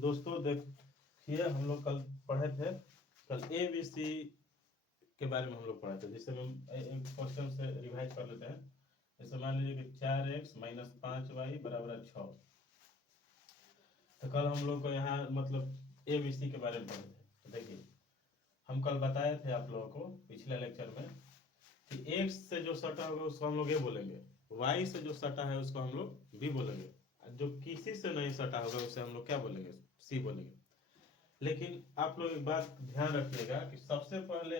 दोस्तों देखिए, हम लोग कल पढ़े थे, कल ए बी सी के बारे में हम लोग पढ़े थे, जिससे हम एक क्वेश्चन से रिवाइज कर लेते हैं। जैसे मान लीजिए कि 4x माइनस 5y बराबर है 6। तो कल हम लोग को यहाँ मतलब ए बी सी के बारे में पढ़े थे। तो देखिए, हम कल बताए थे आप लोगों को पिछले लेक्चर में कि x से जो सटा होगा उसको हम लोग ए बोलेंगे, y से जो सटा है उसको हम लोग बी बोलेंगे, जो किसी से नहीं सटा होगा उसे हम लोग क्या बोलेंगे, सी बोलेंगे। लेकिन आप लोग एक बात ध्यान रखिएगा कि सबसे पहले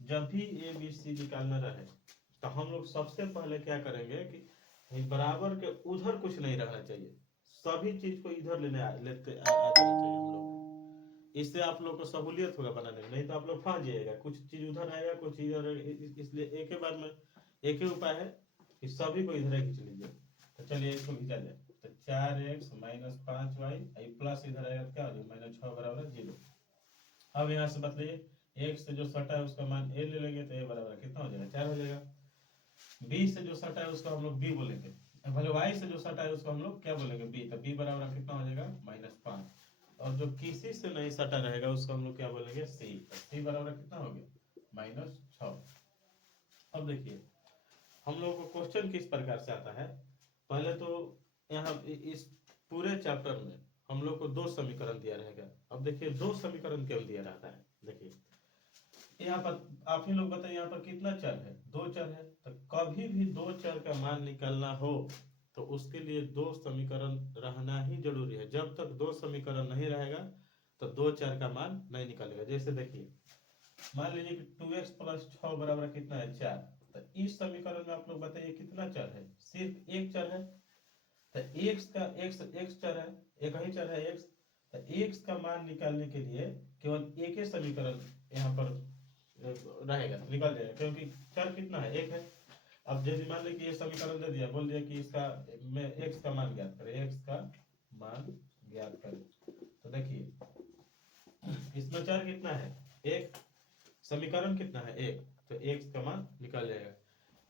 जब भी ए बी सी निकालना रहे तो हम लोग सबसे पहले क्या करेंगे कि बराबर के उधर कुछ नहीं रहना चाहिए, सभी चीज को इधर लेते आ जाना चाहिए हम लोग को। इससे आप लोग को सहूलियत होगा बनाने में, नहीं तो आप लोग फंस जाइएगा, कुछ चीज उधर आएगा कुछ इधर। इसलिए एक ही बार में एक ही उपाय है कि सभी को इधर खींच लीजिए। तो चलिए इसको खींचा जाए। तो 4x माइनस 5y प्लस इधर आएगा क्या हो जाएगा माइनस 6 बराबर 0। अब यहाँ से बताइए x से जो सटा है उसका मान a ले लेंगे तो a बराबर कितना हो जाएगा 4 हो जाएगा। b से जो सटा है उसको हम लोग b बोलेंगे, भले y से जो सटा है उसको हम लोग क्या बोलेंगे b। तो b बराबर कितना हो जाएगा -5। और जो किसी से नहीं सटा रहेगा उसको हम लोग क्या बोलेंगे c। तो c बराबर कितना हो गया -6। अब देखिए हम लोग को क्वेश्चन किस प्रकार से आता है। पहले तो यहाँ इस पूरे चैप्टर में हम लोग को दो समीकरण दिया रहेगा। अब देखिए दो समीकरण केवल दिया रहता है। देखिए यहाँ पर आप ही लोग बताइए, यहाँ पर कितना चर है, दो चर है। तो कभी भी दो चर का मान निकालना हो तो उसके लिए दो समीकरण रहना ही जरूरी है। जब तक दो समीकरण नहीं रहेगा तो दो चर का मान नहीं निकलेगा। जैसे देखिए मान लीजिए कि 2x प्लस 6 बराबर कितना है 4। तो इस समीकरण में आप लोग बताइए कितना चर है, सिर्फ एक चर है। तो x चर है, एक ही चर है x। तो x का मान निकालने के लिए केवल एक ही समीकरण यहाँ पर रहेगा, निकल जाएगा, क्योंकि चर कितना है एक है। अब यदि मान लीजिए कि ये समीकरण दे दिया, बोल दिया कि इसका में x का मान ज्ञात करें, x का मान ज्ञात करें। तो देखिए इसमें चर कितना है एक, समीकरण कितना है एक, तो x का मान निकल जाएगा।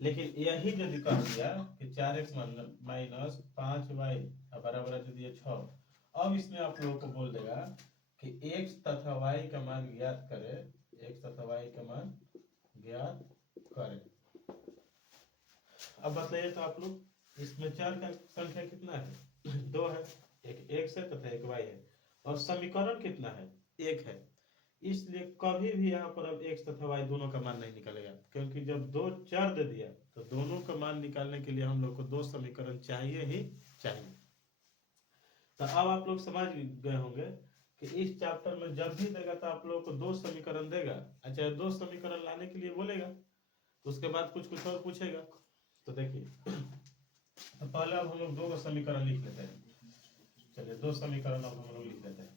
लेकिन यही यदि कह दिया कि 4x माइनस 5y बराबर है यदि 6, अब इसमें आप लोगों को बोल देगा कि x तथा y का मान ज्ञात करें, x तथा y का मान ज्ञात करें। अब बताइए तो आप लोग इसमें चार का संख्या कितना है दो है, एक x है तथा एक y है, और समीकरण कितना है एक है। इसलिए कभी भी यहाँ पर अब x तथा y दोनों का मान नहीं निकलेगा, क्योंकि जब दो चर दे दिया तो दोनों का मान निकालने के लिए हम लोग को दो समीकरण चाहिए ही चाहिए। तो अब आप लोग समझ गए होंगे कि इस चैप्टर में जब भी देगा तो आप लोगों को दो समीकरण देगा। अच्छा, दो समीकरण लाने के लिए बोलेगा तो उसके बाद कुछ कुछ और पूछेगा। तो देखिए तो पहले अब हम लोग दो समीकरण लिख लेते हैं। चलिए दो समीकरण अब हम लोग लिख लेते हैं।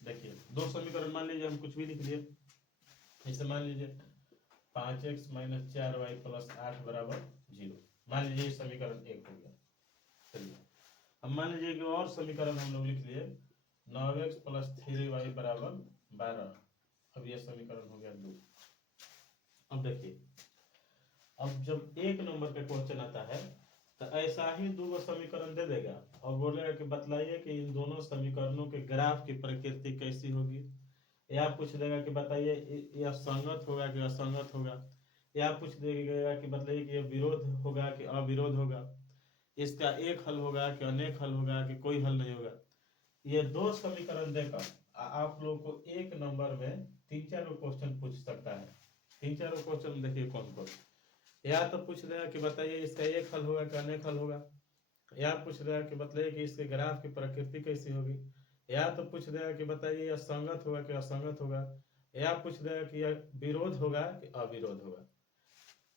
देखिए दो समीकरण मान लीजिए हम कुछ भी लिख लिए। जैसे मान लीजिए 5x माइनस 4y प्लस 8 बराबर 0। मान लीजिए समीकरण एक हो गया। चलिए अब मान लीजिए कि और समीकरण हम लोग लिख लिए 9x प्लस 3y बराबर 12। अब यह समीकरण हो गया 2। अब देखिए अब जब एक नंबर का क्वेश्चन आता है तो ऐसा ही दो समीकरण दे देगा और बोलेगा कि बतलाइए कि इन दोनों समीकरणों के ग्राफ की प्रकृति कैसी होगी। या पूछ देगा कि बताइए यह संगत होगा कि असंगत होगा। या पूछ देगा कि बताइए कि यह विरोध होगा कि अविरोध होगा, इसका एक हल होगा कि अनेक हल होगा कि कोई हल नहीं होगा। ये दो समीकरण देकर आप लोग को एक नंबर में तीन चार क्वेश्चन पूछ सकता है। तीन चार क्वेश्चन देखिए कौन कौन। या तो पूछ देगा कि बताइए इसका एक हल होगा कि अनेक हल होगा। या पूछ देगा कि बताइए कि इसके ग्राफ की प्रकृति कैसी होगी। या तो पूछ देगा कि बताइए यह संगत होगा कि असंगत होगा। या पूछ देगा कि यह विरोध होगा कि अविरोध होगा।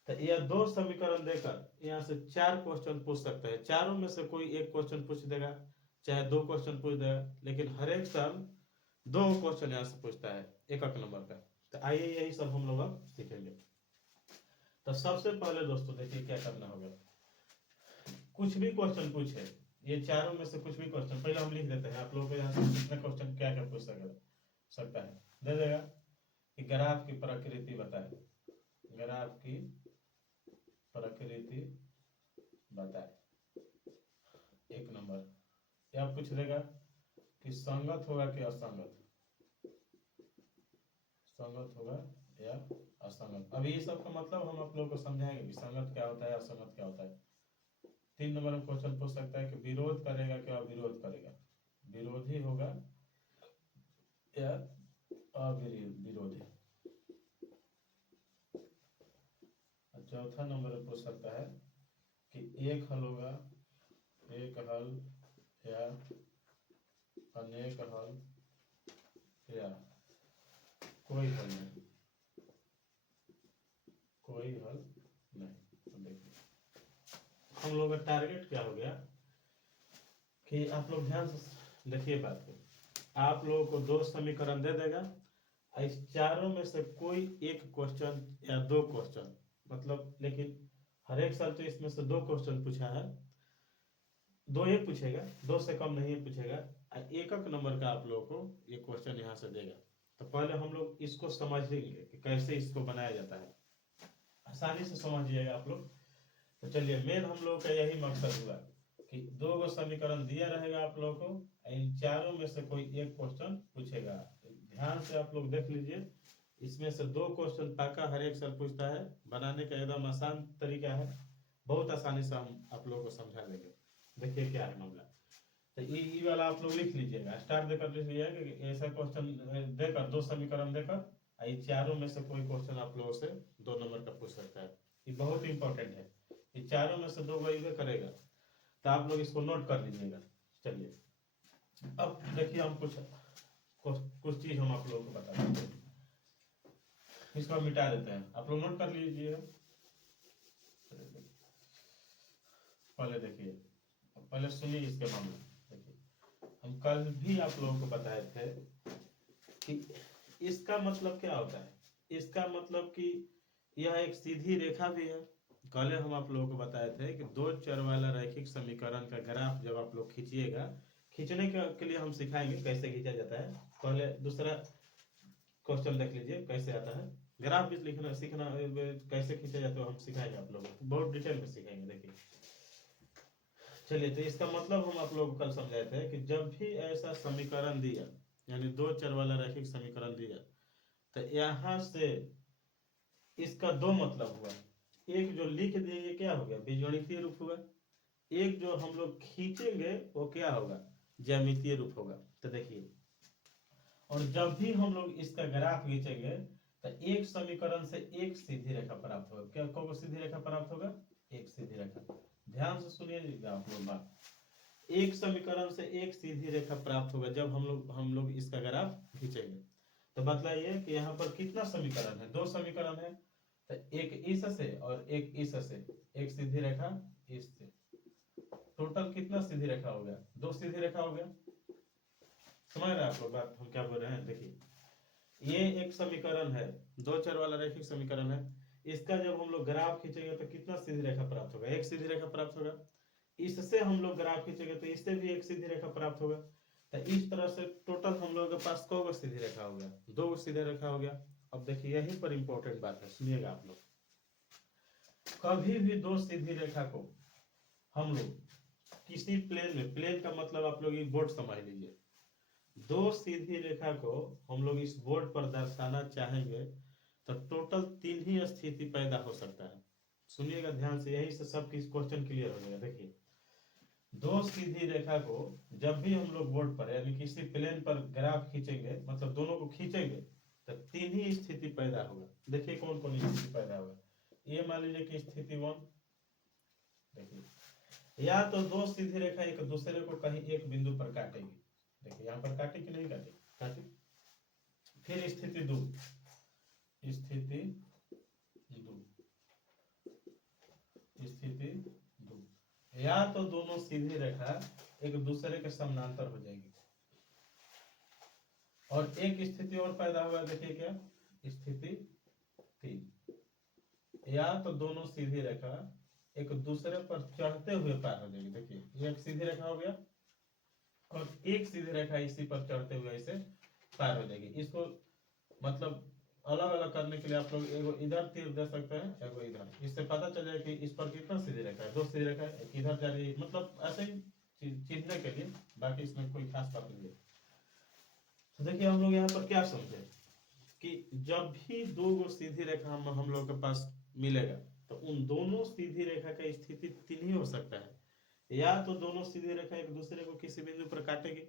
तो यह दो समीकरण देकर यहाँ से चार क्वेश्चन पूछ सकता है। चारों में से कोई एक क्वेश्चन पूछ देगा, चाहे दो क्वेश्चन पूछ देगा, लेकिन हर एक साल दो क्वेश्चन यहाँ से पूछता है एक एक नंबर का। तो आइए यही सब हम लोग अब सीखेंगे। तो सबसे पहले दोस्तों देखिए क्या करना होगा, कुछ भी क्वेश्चन पूछे, ये चारों में से कुछ भी क्वेश्चन पहले हम लिख देते हैं। आप लोगों को यहाँ से कितने क्वेश्चन क्या क्या पूछ सकता है। दे देगा कि ग्राफ की प्रकृति बताए, ग्राफ की प्रकृति बताए 1 नंबर, या पूछ लेगा कि संगत होगा कि असंगत, संगत होगा या असंगत। अभी ये सब का मतलब हम आप लोगों को समझाएंगे कि संगत क्या होता है, असंगत क्या होता है। 3 नंबर में क्वेश्चन पूछ सकता है कि विरोध करेगा क्या अविरोध करेगा, विरोधी होगा या अविरोधी। चौथा नंबर में पूछ सकता है कि एक हल होगा, एक हल या अनेक हल या कोई हल नहीं, कोई हल नहीं। तो देखिए हम लोग का टारगेट क्या हो गया कि आप लोग ध्यान से देखिए बात को, आप लोगों को 2 समीकरण दे देगा, इस चारों में से कोई एक क्वेश्चन या 2 क्वेश्चन, मतलब लेकिन हर एक साल तो इसमें से 2 क्वेश्चन पूछा है, 2 ही पूछेगा, 2 से कम नहीं पूछेगा। एक नंबर का आप लोगों को ये क्वेश्चन यहाँ से देगा। तो पहले हम लोग इसको समझेंगे कि कैसे इसको बनाया जाता है, आसानी से समझिएगा आप लोग। तो चलिए मेन हम लोग का यही मकसद हुआ कि 2 समीकरण दिया रहेगा आप लोगों को, इन चारों में से कोई एक क्वेश्चन पूछेगा। ध्यान से आप लोग देख लीजिए, इसमें से 2 क्वेश्चन पाका हर एक साल पूछता है। बनाने का एकदम आसान तरीका है, बहुत आसानी से हम आप लोगों को समझा देंगे। देखिए क्या है मामला, तो ये वाला आप लोग लिख लीजिएगा, स्टार देकर लिख लीजिएगा कि ऐसा क्वेश्चन देकर 2 समीकरण देकर ये चारों में से कोई क्वेश्चन आप लोगों से 2 नंबर का पूछ सकता है। ये बहुत इंपॉर्टेंट है, ये चारों में से 2 वही करेगा, तो आप लोग इसको नोट कर लीजिएगा। चलिए अब देखिए हम कुछ चीज हम आप लोगों को बता देते हैं, इसको मिटा देते हैं, आप लोग नोट कर लीजिएगा। पहले देखिए, पहले सुनिए इसके मामले। देखिए हम कल भी आप लोगों को बताए थे कि इसका मतलब क्या होता है। इसका मतलब कि यह एक सीधी रेखा भी है। कल हम आप लोगों को बताए थे कि 2 चर वाला रैखिक समीकरण का ग्राफ जब आप लोग खींचिएगा, खींचने के लिए हम सिखाएंगे कैसे खींचा जाता है। पहले दूसरा क्वेश्चन देख लीजिए कैसे आता है, ग्राफ भी लिखना सीखना कैसे खींचा जाता है हम सिखाएंगे आप लोगों को, बहुत डिटेल में सिखाएंगे। देखिए चलिए, तो इसका मतलब हम आप लोगों को कल समझाए थे कि जब भी ऐसा समीकरण दिया, यानी 2 चर वाला रैखिक समीकरण दिया, तो यहाँ से इसका 2 मतलब हुआ। एक जो लिख देंगे क्या हो गया, बीजगणितीय रूप हुआ। एक जो हम लोग खींचेंगे वो क्या होगा, ज्यामितीय रूप होगा। तो देखिए, और जब भी हम लोग इसका ग्राफ खींचेंगे तो एक समीकरण से एक सीधी रेखा प्राप्त होगा। क्या कौन सीधी रेखा प्राप्त होगा, एक सीधी रेखा। ध्यान से सुनिएगा आप लोग बात, एक समीकरण से एक सीधी रेखा प्राप्त होगा जब हम लोग इसका ग्राफ खींचेंगे। तो बतलाइए कि यहाँ पर कितना समीकरण है, 2 समीकरण है, तो एक इस से और एक इस से, एक सीधी रेखा इससे, टोटल कितना सीधी रेखा हो गया, 2 सीधी रेखा हो गया। समझ रहे हैं आप लोग बात हम क्या बोल रहे हैं। देखिए ये एक समीकरण है, 2 चर वाला रैखिक समीकरण है, इसका जब हम लोग ग्राफ खींचेंगे तो कितना सीधी रेखा प्राप्त होगा, एक सीधी रेखा प्राप्त होगा। इससे हम लोग ग्राफ खींचेंगे तो इससे भी एक सीधी रेखा प्राप्त होगा। तो इस तरह से टोटल हम लोगों के पास कौन सीधी रेखा हो गया, 2 सीधी रेखा हो गया। अब देखिए यहीं पर इंपॉर्टेंट बात है, सुनिएगा आप लोग। कभी भी 2 सीधी रेखा को हम लोग किसी प्लेन में, प्लेन का मतलब आप लोग ये बोर्ड समझ लीजिए, 2 सीधी रेखा को हम लोग इस बोर्ड पर दर्शाना चाहेंगे तो टोटल 3 ही स्थिति पैदा हो सकता है। सुनिएगा ध्यान से, यही से सब क्वेश्चन क्लियर हो जाएगा। देखिए 2 सीधी रेखा को जब भी हम लोग बोर्ड पर यानी किसी प्लेन पर ग्राफ खींचेंगे, मतलब दोनों को खींचेंगे, तो 3 ही स्थिति पैदा होगा। देखिए कौन कौन स्थिति पैदा होगा। ये मान लीजिए कि स्थिति 1, देखिए या तो 2 सीधी रेखा एक दूसरे को कहीं एक बिंदु पर काटेगी। देखिए यहाँ पर काटे कि नहीं काटे, काटे। फिर स्थिति 2, स्थिति 2, स्थिति 2, या तो दोनों सीधी रेखा एक दूसरे के समानांतर हो जाएगी। और एक स्थिति और पैदा हुआ, देखिए क्या, स्थिति 3, या तो दोनों सीधी रेखा एक दूसरे पर चढ़ते हुए पार हो जाएगी। देखिए एक सीधी रेखा हो गया और एक सीधी रेखा इसी पर चढ़ते हुए ऐसे पार हो जाएगी। इसको मतलब अलग अलग करने के लिए आप लोग एगो इधर तीर दे सकते हैं, एगो इधर, इससे पता चल जाए कि इस पर कितना सीधी रेखा है, 2 सीधी रेखा है, एक इधर जा रही है, मतलब ऐसे ही चिन्हने के लिए, बाकी इसमें कोई खास बात नहीं है। तो देखिए हम लोग यहाँ पर क्या समझे कि जब भी दो गो सीधी रेखा हम लोग के पास मिलेगा तो उन दोनों सीधी रेखा का स्थिति तीन ही हो सकता है। या तो दोनों सीधी रेखा एक दूसरे को किसी बिंदु पर काटेगी,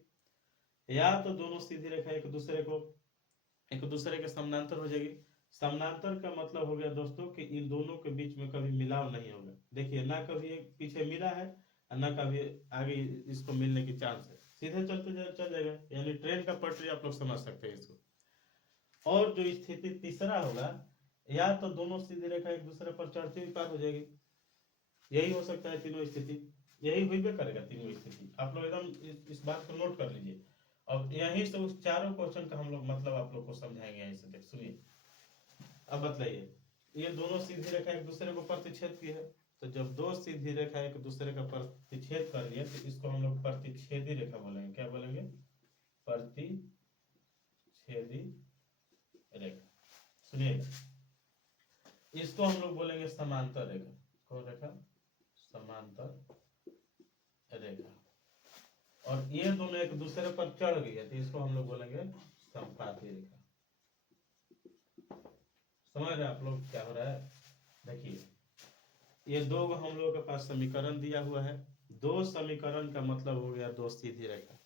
या तो दोनों सीधी रेखा एक दूसरे के समानांतर हो जाएगी। समानांतर का मतलब हो गया दोस्तों कि इन दोनों के बीच में कभी मिलाव नहीं होगा। देखिए ना कभी एक पीछे मिला है और ना कभी आगे इसको मिलने की चांस है, सीधे चल जाएगा, यानी ट्रेन का पटरी आप लोग समझ सकते हैं इसको। और जो स्थिति तीसरा होगा, या तो दोनों सीधी रेखा एक दूसरे पर चढ़ती हुई पार हो जाएगी, यही हो सकता है तीनों स्थिति, यही हुई करेगा तीनों स्थिति। आप लोग एकदम इस बात को नोट कर लीजिए। अब यहीं से उस चारों क्वेश्चन का हम लोग मतलब आप लोग को समझाएंगे। यहीं से सुनिए, अब बतलाइए, ये दोनों सीधी रेखा एक दूसरे को प्रतिच्छेद की है, तो जब दो सीधी रेखा एक दूसरे का प्रतिच्छेद कर लिया तो इसको हम लोग प्रतिच्छेदी रेखा बोलेंगे। क्या बोलेंगे? प्रतिच्छेदी रेखा। सुनिएगा, इसको हम लोग बोलेंगे समांतर रेखा। कौन रेखा? समांतर रेखा। और ये दोनों एक दूसरे पर चढ़ गई है तो इसको हम लोग बोलेंगे संपाती रेखा। समझ रहे आप लोग क्या हो रहा है? देखिए ये दो हम लोग के पास समीकरण दिया हुआ है। दो समीकरण का मतलब हो गया दो सीधी रेखा।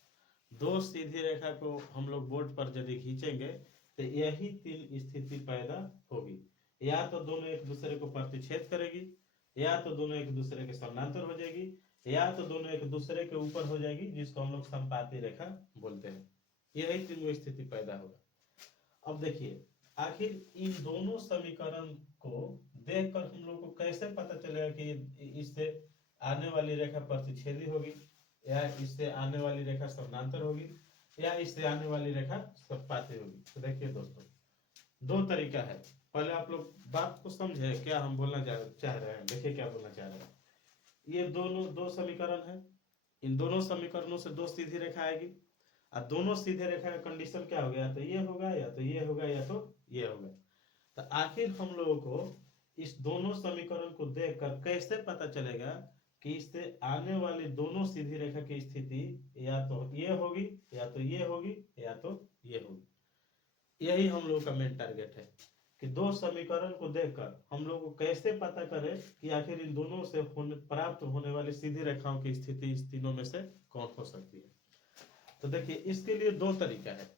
दो सीधी रेखा को हम लोग बोर्ड पर यदि खींचेंगे तो यही तीन स्थिति पैदा होगी। या तो दोनों एक दूसरे को प्रतिच्छेद करेगी, या तो दोनों एक दूसरे के समानांतर हो जाएगी, या तो दोनों एक दूसरे के ऊपर हो जाएगी, जिसको हम लोग संपाती रेखा बोलते हैं। यही तीनों स्थिति पैदा होगा। अब देखिए आखिर इन दोनों समीकरण को देखकर हम लोग को कैसे पता चलेगा कि इससे आने वाली रेखा प्रतिच्छेदी होगी, या इससे आने वाली रेखा समानांतर होगी, या इससे आने वाली रेखा संपाती होगी? तो देखिए दोस्तों, दो तरीका है। पहले आप लोग बात को समझे क्या हम बोलना चाह रहे हैं। देखिए क्या बोलना चाह रहे हैं। ये दोनों दो समीकरण है, इन दोनों समीकरणों से दो सीधी रेखा आएगी, और दोनों सीधे रेखा का कंडीशन क्या हो गया? तो ये होगा, या तो ये होगा, या तो ये होगा। तो आखिर हम लोगों को इस दोनों समीकरण को देखकर कैसे पता चलेगा कि इससे आने वाली दोनों सीधी रेखा की स्थिति या तो ये होगी, या तो ये होगी, या तो ये होगी? यही हम लोग का मेन टारगेट है कि दो समीकरण को देखकर हम लोग को कैसे पता करें कि आखिर इन दोनों से प्राप्त होने वाली सीधी रेखाओं की स्थिति इस तीनों में से कौन हो सकती है। तो देखिए इसके लिए दो तरीका है।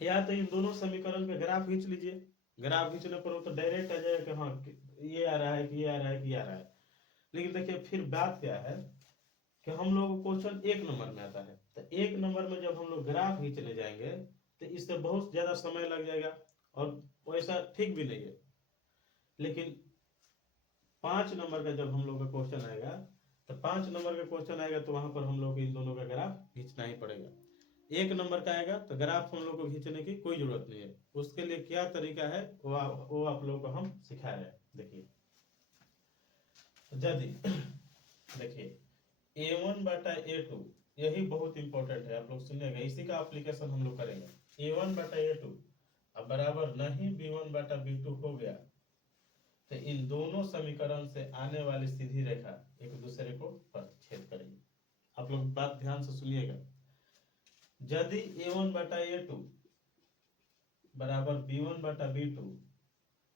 या तो इन दोनों समीकरण का ग्राफ खींच लीजिए, ग्राफ खींचने पर तो डायरेक्ट आ जाएगा कि हाँ ये आ रहा है कि ये आ रहा है कि ये आ रहा है। लेकिन देखिए फिर बात क्या है कि हम लोग क्वेश्चन एक नंबर में आता है, तो एक नंबर में जब हम लोग ग्राफ खींचने जाएंगे तो इससे बहुत ज्यादा समय लग जाएगा और वैसा ठीक भी नहीं है। लेकिन 5 नंबर का जब हम लोग का क्वेश्चन आएगा, तो 5 नंबर का क्वेश्चन आएगा तो वहां पर हम लोग इन दोनों का ग्राफ खींचना ही पड़ेगा। एक नंबर का आएगा तो ग्राफ हम लोग को खींचने की कोई जरूरत नहीं है। उसके लिए क्या तरीका है वो आप लोगों को हम सिखा रहे हैं। देखिए यदि देखिए A1 बटा A2, यही बहुत इंपॉर्टेंट है, आप लोग सुनिएगा, इसी का एप्लीकेशन हम लोग करेंगे। A1 बटा A2 अब बराबर नहीं B1 बटा B2 हो गया, तो इन दोनों समीकरण से आने वाली सीधी रेखा एक दूसरे को प्रतिच्छेद करेगी। आप लोग बात ध्यान से सुनिएगा। यदि A1 बटा A2 बराबर B1 बटा B2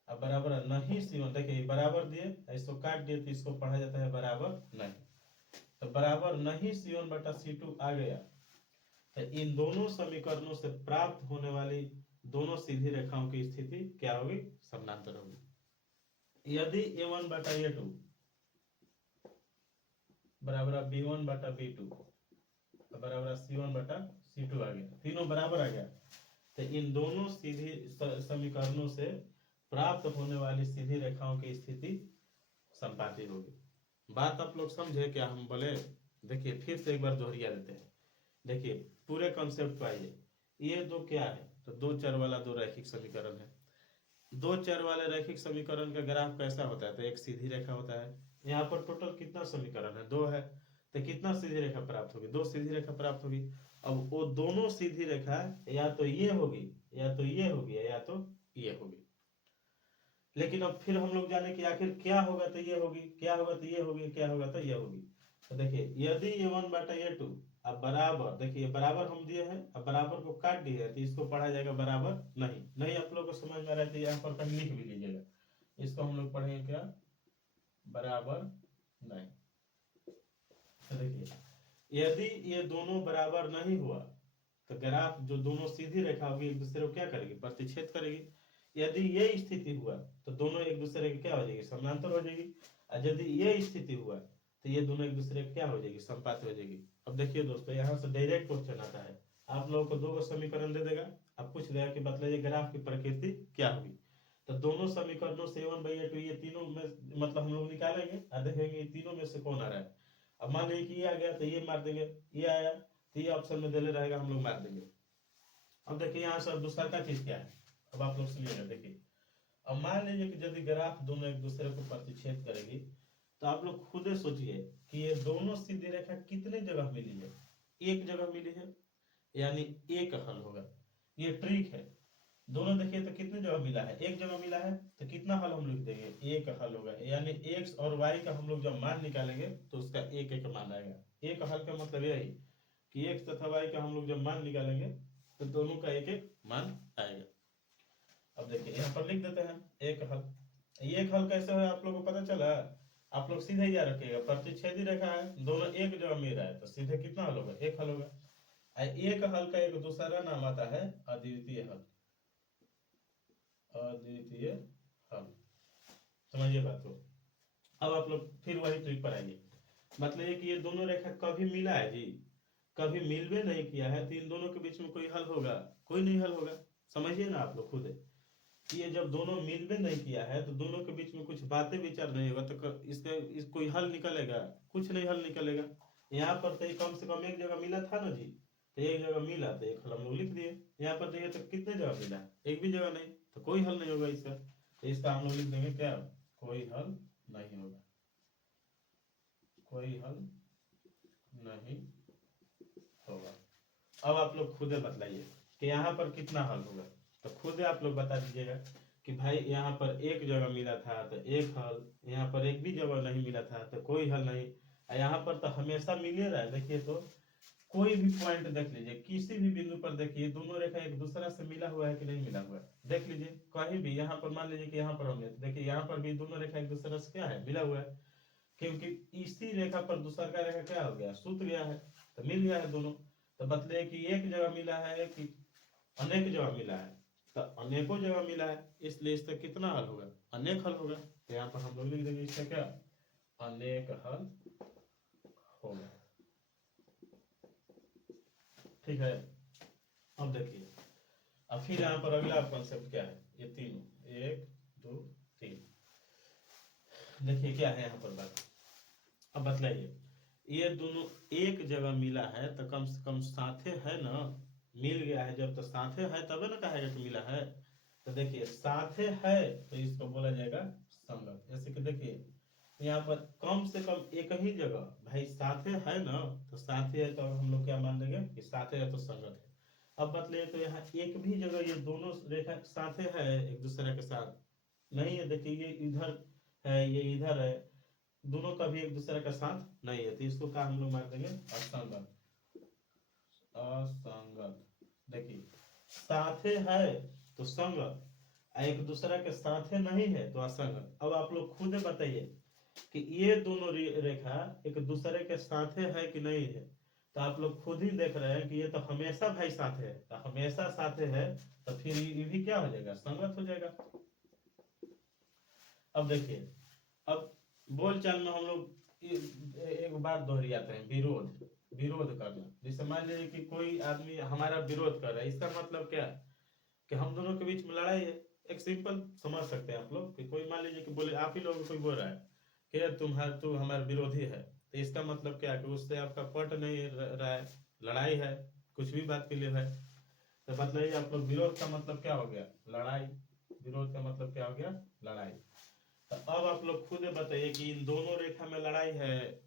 अब बराबर नहीं C1, देखिए बराबर दिए, इसको काट दिए तो इसको पढ़ा जाता है बराबर नहीं, तो बराबर नहीं C1 बटा C2 आ गया, तो इन दोनों समीकरणों से प्राप्त होने वाली दोनों सीधी रेखाओं की स्थिति क्या होगी? समानांतर होगी। यदि A1 बटा A2 बराबर B1 बटा B2 बराबर C1 बटा C2 आ गया, तीनों बराबर आ गया, तो इन दोनों सीधी समीकरणों से प्राप्त होने वाली सीधी रेखाओं की स्थिति संपाती होगी। बात आप लोग समझे क्या हम बोले? देखिए फिर से एक बार दोहरिया देते हैं। देखिए पूरे कॉन्सेप्ट को आइए। ये दो क्या है? तो दो चर वाला दो रैखिक समीकरण है। दो चर वाले रैखिक समीकरण का ग्राफ कैसा होता है? तो एक सीधी रेखा होता है। यहाँ पर टोटल कितना समीकरण है? दो है, तो कितना सीधी रेखा प्राप्त होगी? दो सीधी रेखा प्राप्त होगी। अब वो दोनों सीधी रेखा या तो ये होगी, या तो ये होगी, या तो ये होगी। लेकिन अब फिर हम लोग जाने कि आखिर क्या होगा तो ये होगी, क्या होगा तो ये होगी, क्या होगा तो ये होगी। तो देखिए यदि a1/a2 अब बराबर, देखिए बराबर हम दिए हैं, अब बराबर को काट दिए हैं तो इसको पढ़ा जाएगा बराबर नहीं। नहीं आप लोगों को समझ में आ रहा है तो यहाँ पर कहीं लिख भी लीजिएगा, इसको हम लोग पढ़ेंगे क्या, बराबर नहीं। तो देखिए यदि ये दोनों बराबर नहीं हुआ तो ग्राफ जो दोनों सीधी रेखा होगी एक दूसरे को क्या करेगी, प्रतिच्छेद करेगी। यदि ये स्थिति हुआ तो दोनों एक दूसरे के क्या हो जाएगी, समानांतर हो जाएगी। और यदि ये स्थिति हुआ तो ये दोनों एक दूसरे के क्या हो जाएगी, समपात हो जाएगी। अब देखिए दोस्तों यहाँ से डायरेक्ट क्वेश्चन आता है, आप लोगों को दो समीकरण दे देगा, अब पूछ देगा कि बतलाइए ग्राफ की प्रकृति क्या होगी। तो दोनों समीकरणों से a1/a2 ये तीनों में मतलब हम लोग निकालेंगे और देखेंगे ये तीनों में से कौन आ रहा है। अब मान लीजिए कि ये आ गया तो ये मार देंगे, ये आया तो ये ऑप्शन में देले रहेगा, हम लोग मार देंगे। अब देखिए यहाँ से दूसरा का चीज क्या है, अब आप लोग सुनिएगा। देखिए अब मान लीजिए कि यदि ग्राफ दोनों एक दूसरे को प्रतिच्छेद करेगी तो आप लोग खुद सोचिए कि ये दोनों सीधी रेखा कितने जगह मिली है, एक जगह मिली है, यानी एक हल होगा। ये ट्रिक है, दोनों देखिए तो कितने जगह मिला है, एक जगह मिला है तो कितना हल हम लिख देंगे, एक हल होगा। यानी x और y का हम लोग जब मान निकालेंगे तो उसका एक एक मान आएगा। एक हल का मतलब यही कि x तथा y का हम लोग जब मान निकालेंगे तो दोनों का एक एक मान आएगा। अब देखिए यहाँ पर लिख देते हैं एक हल। एक हल कैसे है आप लोगों को पता चला, आप लोग सीधे याद रखिएगा, प्रतिच्छेदी रेखा है, दोनों एक जगह मिल रहा है तो सीधे कितना हल होगा, एक हल होगा। एक हल का एक दूसरा नाम आता है अद्वितीय हल, अद्वितीय हल। समझिए बात को। अब आप लोग फिर वही ट्रिक पर आइए, मतलब ये कि ये दोनों रेखा कभी मिला है जी, कभी मिलवे नहीं किया है तो इन दोनों के बीच में कोई हल होगा, कोई नहीं हल होगा। समझिए ना आप लोग खुद कि ये जब दोनों मिलवे नहीं किया है तो दोनों के बीच में कुछ बातें विचार नहीं होगा तो इसका कोई हल निकलेगा, कुछ नहीं हल निकलेगा। यहाँ पर तो कम से कम एक जगह मिला था ना जी, तो एक जगह मिला तो एक हल हम लोग लिख दिए। यहाँ पर देखिए तो कितने जगह मिला, एक भी जगह नहीं, तो कोई हल नहीं होगा इसका। तो इसका हम लोग लिख देंगे क्या, कोई हल नहीं होगा, कोई हल नहीं होगा। अब आप लोग खुद बतलाइए कि यहाँ पर कितना हल होगा, तो खुद आप लोग बता दीजिएगा कि भाई यहाँ पर एक जगह मिला था तो एक हल, यहाँ पर एक भी जगह नहीं मिला था तो कोई हल नहीं, यहाँ पर तो हमेशा मिल ही रहा है। देखिए तो कोई भी पॉइंट देख लीजिए, किसी भी बिंदु पर देखिए दोनों रेखा एक दूसरा से मिला हुआ है कि नहीं मिला हुआ है, देख लीजिए कहीं भी। यहाँ पर मान लीजिए कि यहाँ पर हमने तो देखिए यहाँ पर भी दोनों रेखा एक दूसरे से क्या है, मिला हुआ है, क्योंकि इसी रेखा पर दूसरा का रेखा क्या हो गया, सूत गया है, तो मिल गया है दोनों। तो बतले कि एक जगह मिला है कि अनेक जगह मिला है, तो अनेकों जगह मिला है, इसलिए इसका कितना हल होगा, अनेक हल होगा। तो यहाँ पर हम लोग लिख देंगे इसका क्या, अनेक हल होगा। ठीक है। अब देखिए अब फिर यहाँ पर अगला कॉन्सेप्ट क्या है, ये तीनों, एक दो तीन, देखिए क्या है यहाँ पर बात। अब बतलाइए ये दोनों एक जगह मिला है तो कम से कम साथे है ना, मिल गया है जब तो साथे है तबे ना कहेगा कि मिला है। तो देखिए साथे है तो इसको बोला जाएगा संगत। जैसे कि देखिए यहाँ पर कम से कम एक ही जगह, भाई साथे है ना, तो साथे है तो हम लोग क्या मान देंगे कि साथे है तो संगत है। अब बतलाइए तो यहाँ एक भी जगह ये दोनों रेखा साथे है एक दूसरे के साथ नहीं है, देखिए ये इधर है ये इधर है, दोनों का भी एक दूसरे का साथ नहीं है, तो इसको क्या हम लोग मार देंगे, असंगत। असंगत। देखिए साथे है तो संगत, एक दूसरे के साथे नहीं है तो असंगत। अब आप लोग खुद बताइए कि ये दोनों रेखा एक दूसरे के साथे है कि नहीं है, तो आप लोग खुद ही देख रहे हैं कि ये तो हमेशा भाई साथे है, तो हमेशा साथे है तो फिर ये भी क्या हो जाएगा, संगत हो जाएगा। अब देखिए अब बोलचाल में हम लोग एक बात दोहराते हैं, विरोध, विरोध करना। जैसे मान लीजिए कि कोई आदमी हमारा विरोध कर रहा है, इसका मतलब क्या है कि हम दोनों के बीच में लड़ाई है। एक सिंपल समझ सकते हैं आप लोग कि कोई मान लीजिए कि बोले आप ही लोग कोई बोल रहा है कि यार तू हमारा विरोधी है, तो इसका मतलब क्या है कि उससे आपका पट नहीं रहा है, लड़ाई है, कुछ भी बात के लिए है। तो मतलब आप लोग विरोध का मतलब क्या हो गया, लड़ाई, विरोध का मतलब क्या हो गया, लड़ाई। तो अब आप लोग खुद बताइए कि इन दोनों रेखा में लड़ाई है,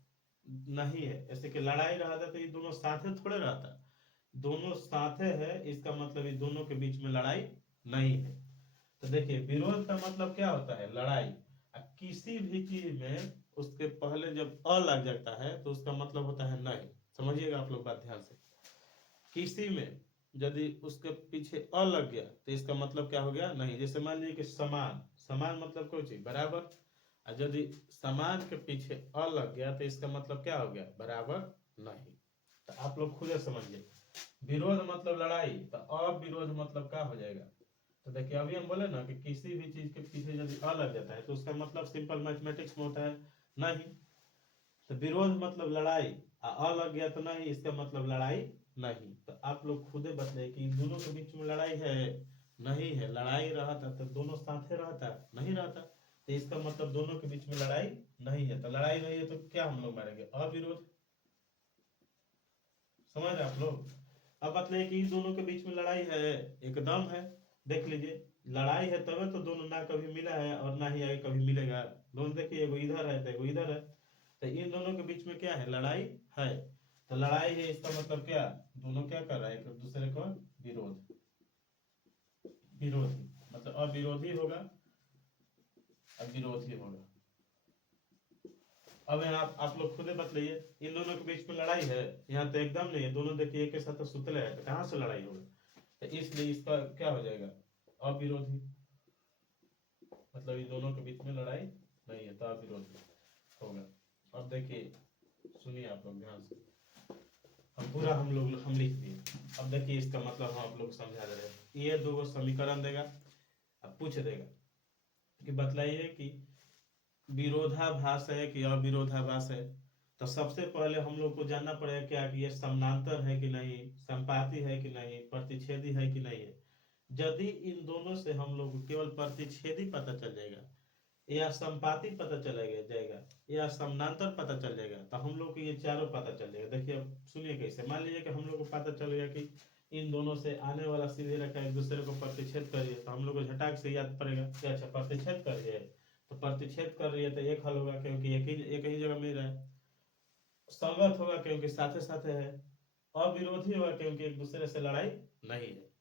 नहीं है। ऐसे कि लड़ाई रहता तो ये दोनों साथे थोड़े रहता, दोनों साथे है इसका मतलब ये दोनों के बीच में लड़ाई नहीं है। तो देखिए विरोध का मतलब क्या होता है, लड़ाई। किसी भी चीज में उसके पहले जब अ लग जाता है तो उसका मतलब होता है नहीं। समझिएगा आप लोग बात ध्यान से। किसी में यदि उसके पीछे अ लग गया तो इसका मतलब क्या हो गया, नहीं। जैसे मान लीजिए कि समान, समान मतलब कोई चीज बराबर, और यदि समान के पीछे अ लग गया तो इसका मतलब क्या हो गया, बराबर नहीं। तो आप लोग खुद समझिए। विरोध मतलब लड़ाई, तो अविरोध मतलब क्या हो जाएगा। तो देखिए अभी हम बोले ना कि किसी भी चीज के पीछे यदि अ लग जाता है तो उसका मतलब सिंपल मैथमेटिक्स में होता है नहीं। तो विरोध मतलब लड़ाई, अ लग गया तो नहीं, इसका मतलब लड़ाई नहीं। तो आप लोग खुदे बतलाइए कि इन दोनों के बीच में लड़ाई है, नहीं है। लड़ाई रहता तो दोनों साथे रहता, नहीं रहता। तो इसका मतलब दोनों के बीच में लड़ाई नहीं है। तो लड़ाई नहीं है तो क्या हम लोग मारेंगे, अविरोध। समझ आप लोग। अब बतलाइए कि इन दोनों के बीच में लड़ाई है, एकदम है। देख लीजिए, लड़ाई है तभी तो दोनों ना कभी मिला है और ना ही आगे कभी मिलेगा। दोनों देखिए, एगो इधर है तो एगो इधर है। तो इन दोनों के बीच में क्या है, लड़ाई है। तो लड़ाई है इसका मतलब क्या, दोनों क्या कर रहा है, एक दूसरे को विरोध, विरोधी मतलब अविरोधी होगा, अविरोधी होगा। अब यहाँ आप लोग खुदे बतलाइए, इन दोनों के बीच में लड़ाई है, यहाँ तो एकदम नहीं है। दोनों देखिए एक के साथ तो सुतले है, तो कहाँ से लड़ाई होगा। तो इसलिए इसका क्या हो जाएगा, अविरोधी। मतलब इन दोनों के बीच में लड़ाई नहीं है तो अविरोधी होगा। अब देखिए, सुनिए आप लोग ध्यान से। हम पूरा हम लिख दिए। अब देखिए इसका मतलब हम आप लोग को समझा दे रहे हैं। ये दो समीकरण देगा, अब पूछ देगा कि बतलाइए कि विरोधाभास है कि अविरोधाभास है। तो सबसे पहले हम लोग को जानना पड़ेगा क्या, कि ये समानांतर है कि नहीं, संपाती है कि नहीं, प्रतिच्छेदी है कि नहीं है। यदि इन दोनों से हम लोग को केवल प्रतिच्छेदी पता चल जाएगा, या संपाती पता चलेगा जाएगा, या समानांतर पता चल जाएगा, तो हम लोग को ये चारों पता चल जाएगा। देखिए अब सुनिए कैसे। मान लीजिए कि हम लोग को पता चल गया कि इन दोनों से आने वाला सीधे रेखा एक दूसरे को प्रतिच्छेद कर रही है, तो हम लोग को झटाक से याद पड़ेगा कि अच्छा प्रतिच्छेद कर रही है। तो प्रतिच्छेद कर रही है तो एक हल होगा, क्योंकि एक ही जगह मिल रहा है। संगत होगा क्योंकि साथे साथे है। अविरोधी होगा क्योंकि एक दूसरे से लड़ाई नहीं है।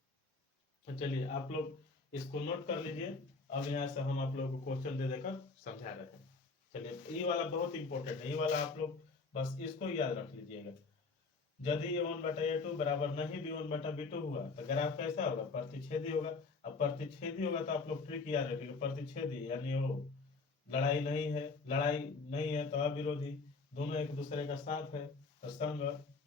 तो चलिए आप लोग इसको नोट कर लीजिए। अब यहाँ से हम आप लोगों को क्वेश्चन दे देकर समझा रहे हैं। चलिए ये वाला बहुत इंपॉर्टेंट है, ये वाला आप लोग बस इसको याद रख लीजिएगा। यदि a1/a2 बराबर नहीं b1/b2 हुआ तो ग्राफ कैसा होगा, प्रतिच्छेदी होगा। अब प्रतिच्छेदी होगा तो आप लोग ट्रिक याद रखिएगा, प्रतिच्छेदी यानी वो लड़ाई नहीं है, लड़ाई नहीं है तो अविरोधी, दोनों एक दूसरे का साथ है तो संग,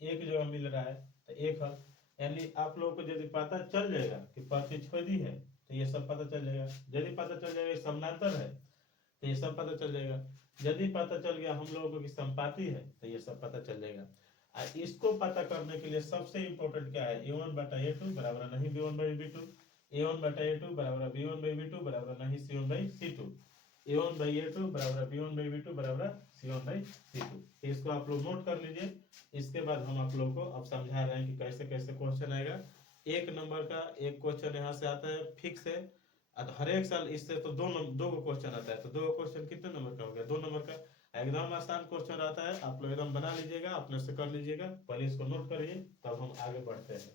एक जगह मिल रहा है तो एक हल। यानी आप लोगों को यदि पता चल जाएगा कि प्रतिच्छेदी है तो ये सब पता चल जाएगा। यदि पता चल जाएगा समानांतर है तो ये सब पता चल जाएगा। यदि पता चल गया हम लोगों को कि संपाती है तो ये सब पता चल जाएगा। इसको पता करने के लिए सबसे इंपॉर्टेंट क्या है, a1/a2 बराबर नहीं b1/b2, a1/a2 बराबर b1/b2 बराबर नहीं c1/c2, a1/a2 बराबर b1/b2 बराबर c1/c2। इसको आप लोग नोट कर लीजिए। इसके बाद हम आप लोग को अब समझा रहे हैं कि कैसे कैसे क्वेश्चन आएगा। एक नंबर का एक क्वेश्चन यहाँ से आता है फिक्स है। हर एक साल इससे तो दो क्वेश्चन आता है। तो दो क्वेश्चन कितने नंबर का हो गया, 2 नंबर का। एकदम आसान क्वेश्चन आता है, आप लोग एकदम बना लीजिएगा, अपने से कर लीजिएगा। पहले इसको नोट करिए तब हम आगे बढ़ते हैं।